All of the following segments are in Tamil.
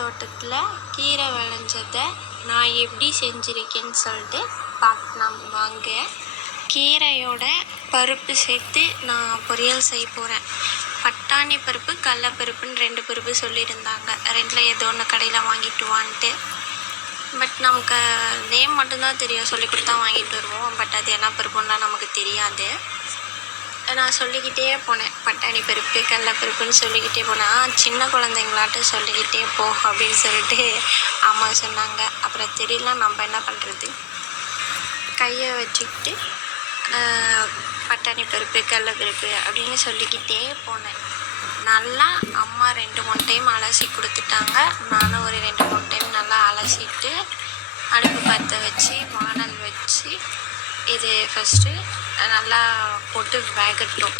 தோட்டத்தில் கீரை விளைஞ்சதை நான் எப்படி செஞ்சுருக்கேன்னு சொல்லிட்டு பார்க்கலாம் வாங்க. கீரையோட பருப்பு சேர்த்து நான் பொரியல் செய்ய போகிறேன். பட்டாணி பருப்பு கடலப்பருப்புன்னு 2 பருப்பு சொல்லியிருந்தாங்க. 2ல் ஏதோ ஒன்று கடையில் வாங்கிட்டு வான்ட்டு. பட் நமக்கு நேம் மட்டும்தான் தெரியும், சொல்லி கொடுத்தா வாங்கிட்டு வருவோம். பட் அது என்ன பருப்புன்னா நமக்கு தெரியாது. நான் சொல்லிக்கிட்டே போனேன், பட்டாணி பருப்பு கடலப்பருப்புன்னு சொல்லிக்கிட்டே போனேன். சின்ன குழந்தைங்களாட்ட சொல்லிக்கிட்டே போ அப்படின்னு சொல்லிட்டு அம்மா சொன்னாங்க. அப்புறம் தெரியல, நம்ம என்ன பண்ணுறது, கையை வச்சுக்கிட்டு பட்டாணி பருப்பு கடலப்பருப்பு அப்படின்னு சொல்லிக்கிட்டே போனேன். நல்லா அம்மா 2-3 டைம் அலசி கொடுத்துட்டாங்க. நானும் ஒரு 2-3 டைம் நல்லா அலசிட்டு அடுப்பு பற்ற வச்சு வானல் வச்சு இது ஃபஸ்ட்டு நல்லா போட்டு வேகட்டும்.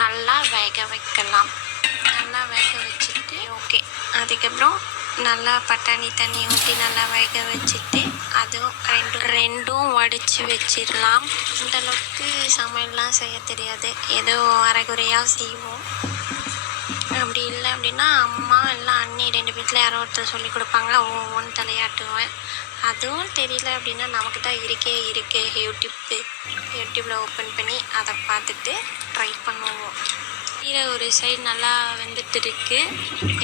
நல்லா வேக வைக்கலாம். நல்லா வேக வச்சுட்டு ஓகே, அதுக்கப்புறம் நல்லா பட்டாணி தண்ணி ஊற்றி நல்லா வேக வச்சுட்டு அதுவும் ரெண்டும் வடித்து வச்சிடலாம். இந்தளவுக்கு சமையல்லாம் செய்ய தெரியாது, ஏதோ அரைகுறையாக செய்வோம். அப்படி இல்லை அப்படின்னா அம்மா இல்லை அண்ணி 2 பேத்தில் யாரோ ஒருத்தர் சொல்லி கொடுப்பாங்க, ஒவ்வொன்று தலையாட்டுவேன். அதுவும் தெரியல அப்படின்னா நமக்கு தான் இருக்கே யூடியூப்பில் ஓப்பன் பண்ணி அதை பார்த்துட்டு ட்ரை பண்ணுவோம். கீரை ஒரு சைடு நல்லா வெந்துட்டு இருக்கு,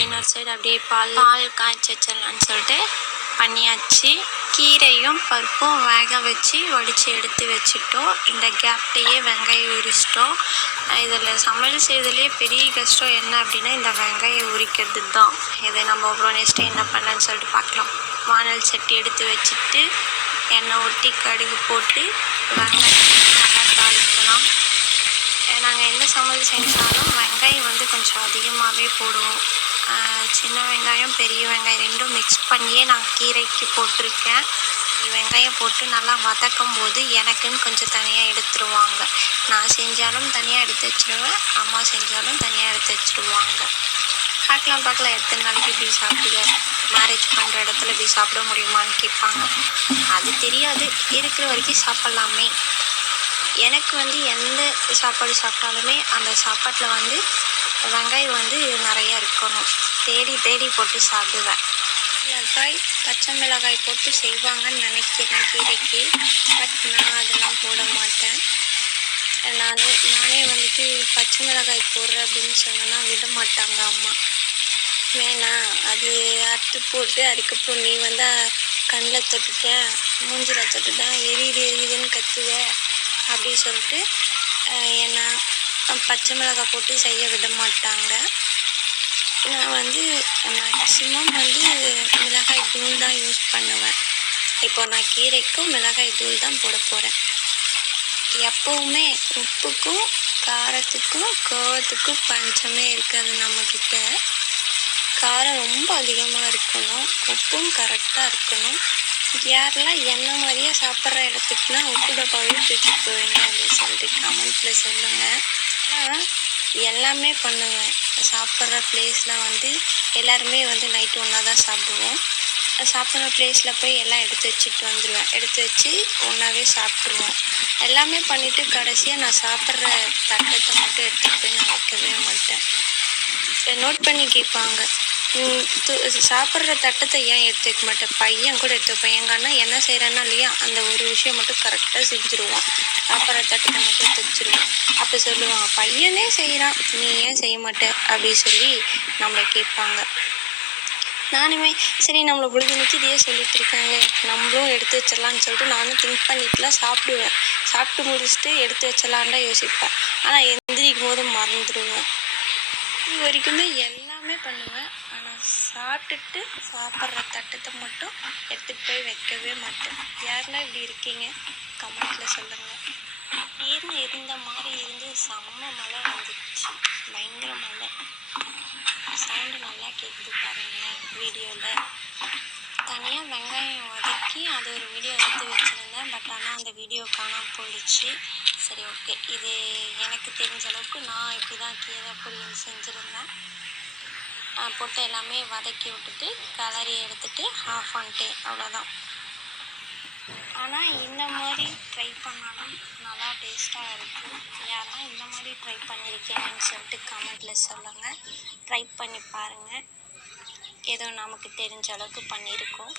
இன்னொரு சைடு அப்படியே பால் காய்ச்சி வச்சிடலான்னு சொல்லிட்டு பண்ணியாச்சு. கீரையும் பருப்பும் வேக வச்சு வடித்து எடுத்து வச்சுட்டோம். இந்த கேப்லேயே வெங்காயம் உரிச்சிட்டோம். இதில் சமையல் செய்யறதுலேயே பெரிய கஷ்டம் என்ன அப்படின்னா இந்த வெங்காயம் உரிக்கிறது தான். இதை நம்ம அப்புறம் நெக்ஸ்ட்டு என்ன பண்ணலான்னு சொல்லிட்டு பார்க்கலாம். வானல் சட்டி எடுத்து வச்சுட்டு எண்ணெய் ஊற்றி கடுகு போட்டு வெங்காயம் நல்லா தாளிக்கலாம். நாங்கள் எந்த சமையல் செஞ்சாலும் வெங்காயம் வந்து கொஞ்சம் அதிகமாகவே போடுவோம். சின்ன வெங்காயம் பெரிய வெங்காயம் 2ம் மிக்ஸ் பண்ணியே நான் கீரைக்கு போட்டிருக்கேன். வெங்காயம் போட்டு நல்லா வதக்கும் போது எனக்குன்னு கொஞ்சம் தனியாக எடுத்துருவாங்க. நான் செஞ்சாலும் தனியாக எடுத்து வச்சுருவேன், அம்மா செஞ்சாலும் தனியாக எடுத்து வச்சுருவாங்க. பார்க்கலாம் எத்தனை நாளைக்கு இப்படி சாப்பிடுங்க, மேரேஜ் பண்ணுற இடத்துல இப்படி சாப்பிட முடியுமான்னு கேட்பாங்க. அது தெரியாது, இருக்கிற வரைக்கும் சாப்பிட்லாமே. எனக்கு வந்து எந்த சாப்பாடு சாப்பிட்டாலுமே அந்த சாப்பாட்டில் வந்து வெங்காயம் வந்து நிறையா இருக்கணும். தேடி போட்டு சாப்பிடுவேன். மிளகாய் பச்சை மிளகாய் போட்டு செய்வாங்கன்னு நினைக்கிறேன் கீரைக்கு. பட் நான் அதெல்லாம் போட மாட்டேன். நானே வந்துட்டு பச்சை மிளகாய் போடுறேன் அப்படின்னு சொன்னேன்னா விட மாட்டாங்க அம்மா. வேணாம், அது அறுத்து போட்டு அதுக்கப்புறம் நீ வந்து கண்ணில் தொட்டுட்ட மூஞ்சில் தொட்டுட்டா எரியுதுன்னு கத்துவ அப்படின்னு சொல்லிட்டு ஏன்னா பச்சை மிளகாய் போட்டு செய்ய விட மாட்டாங்க. நான் வந்து மேக்ஸிமம் வந்து மிளகாய் தூள் தான் யூஸ் பண்ணுவேன். இப்போ நான் கீரைக்கும் மிளகாய் தூள் தான் போட போகிறேன். எப்போவுமே உப்புக்கும் காரத்துக்கும் கோவத்துக்கும் பஞ்சமே இருக்காது நம்மக்கிட்ட. காரம் ரொம்ப அதிகமாக இருக்கணும், உப்பும் கரெக்டாக இருக்கணும். யாரெல்லாம் என்ன மாதிரியே சாப்பிட்ற இடத்துக்குனா உப்பு டப்பாவே தூக்கிட்டு போவீங்க அப்படின்னு சொல்லிட்டு கமெண்ட்டில் சொல்லுங்கள். ஆனால் எல்லாமே பண்ணுவேன். சாப்பிட்ற பிளேஸில் வந்து எல்லாருமே வந்து நைட்டு ஒன்றா தான் சாப்பிடுவோம். சாப்பிட்ற பிளேஸில் போய் எல்லாம் எடுத்து வச்சுட்டு வந்துடுவேன். எடுத்து வச்சு ஒன்றாவே சாப்பிட்ருவோம். எல்லாமே பண்ணிவிட்டு கடைசியாக நான் சாப்பிட்ற தட்டத்தை மட்டும் எடுத்துகிட்டு போய் நான் வைக்கவே மாட்டேன். நோட் பண்ணி கேட்பாங்க, சாப்பிட்ற தட்டத்தை ஏன் எடுத்து வைக்க மாட்டேன்? பையன் கூட எடுத்து வைப்பேன். எங்கள் அண்ணா என்ன செய்கிறேன்னா இல்லையா அந்த ஒரு விஷயம் மட்டும் கரெக்டாக செஞ்சுருவான். சாப்பிட்ற தட்டத்தை மட்டும் எடுத்து வச்சுருவான். அப்போ சொல்லுவாங்க, பையனே செய்கிறான் நீ ஏன் செய்ய மாட்டே அப்படின்னு சொல்லி நம்மளை கேட்பாங்க. நானுமே சரி நம்மளை பொழுதுனைக்கு இதையே சொல்லிட்டு இருக்காங்க, நம்மளும் எடுத்து வச்சிடலான்னு சொல்லிட்டு நானும் திங்க் பண்ணிட்டுலாம் சாப்பிடுவேன். சாப்பிட்டு முடிச்சுட்டு எடுத்து வச்சிடலான்டா யோசிப்பேன். ஆனால் எந்திரிக்கும் போது மறந்துடுவேன். இது வரைக்குமே எல்லாமே பண்ணுவேன். ஆனால் சாப்பிட்டுட்டு சாப்பிட்ற தட்டத்தை மட்டும் எடுத்துகிட்டு போய் வைக்கவே மாட்டேன். யாரெல்லாம் இப்படி இருக்கீங்க கமெண்ட்டில் சொல்லுங்கள். இருந்த மாதிரி இருந்து செம்ம மழை வந்துடுச்சு, பயங்கர மழை. சவுண்டு நல்லா கேட்குது பாருங்களேன் வீடியோவில். தனியாக வெங்காயம் வதக்கி அது ஒரு வீடியோ எடுத்து வச்சுருந்தேன். பட் ஆனால் அந்த வீடியோ காணாமல் போயிடுச்சு. சரி ஓகே, இது எனக்கு தெரிஞ்ச அளவுக்கு நான் இப்படி தான் கீரை பொரியல் செஞ்சுருந்தேன். போட்டு எல்லாமே வதக்கி விட்டுட்டு கலரி எடுத்துகிட்டு ஆஃப் பண்ணிட்டேன், அவ்வளோதான். ஆனால் இந்த மாதிரி ட்ரை பண்ணாலும் நல்லா டேஸ்ட்டாக இருக்கும். யாரெல்லாம் இந்த மாதிரி ட்ரை பண்ணியிருக்கீங்கன்னு சொல்லிட்டு கமெண்ட்டில் சொல்லுங்கள். ட்ரை பண்ணி பாருங்கள். ஏதோ நமக்கு தெரிஞ்ச அளவுக்கு பண்ணியிருக்கோம்.